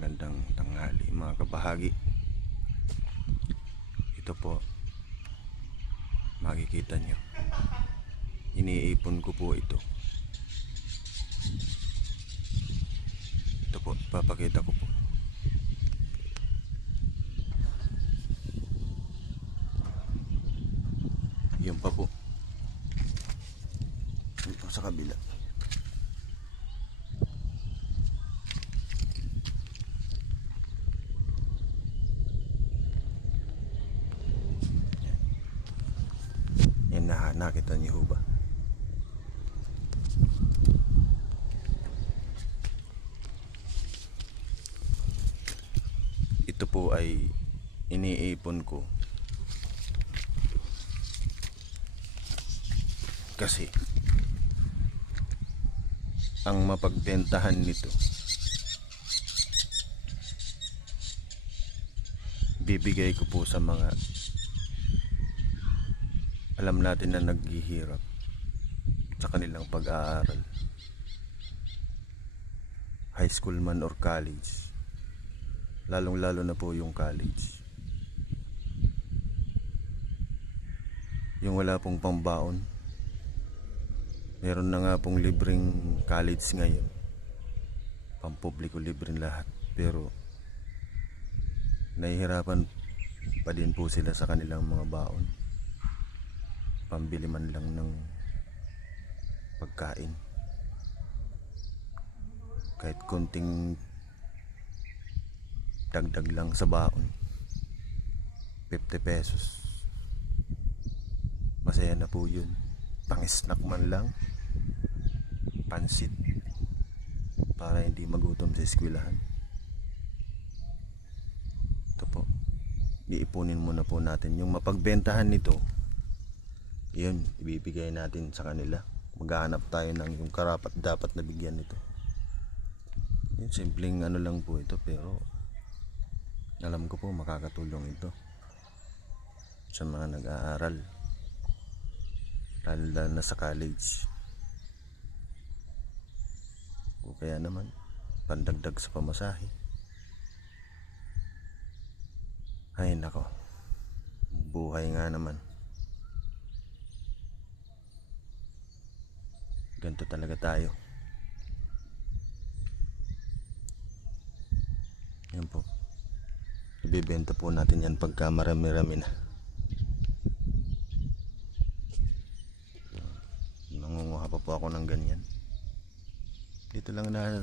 Magandang tanghali mga kabahagi. Ito po, makikita nyo, iniipon ko po ito. Ito po, papakita ko po. Yun pa po. Yun po sa kabila. Yan na, nakita niyo ba? Ito po ay iniipon ko kasi ang mapagbentahan nito bibigay ko po sa mga alam natin na naghihirap sa kanilang pag-aaral, high school man or college, lalong lalo na po yung college, yung wala pong pambaon. Meron na nga pong libreng college ngayon, pampubliko libreng lahat, pero nahihirapan pa din po sila sa kanilang mga baon, pambili man lang ng pagkain, kahit konting dagdag lang sa baon, 50 pesos, masaya na po yun. Pang-snack man lang, pansit, para hindi magutom sa eskwelahan. Ito po, iipunin muna po natin yung mapagbentahan nito. Yun, ibibigay natin sa kanila. Maghahanap tayo ng yung karapat dapat na bigyan nito. Yun, simpleng ano lang po ito, pero alam ko po makakatulong ito sa mga nag-aaral, lalo na sa college, o kaya naman pandagdag sa pamasahe. Ay nako, buhay nga naman, ganito talaga tayo. Yan po, ibibenta po natin yan pagka marami-rami na. Nangunguha pa po ako ng ganyan. Dito lang na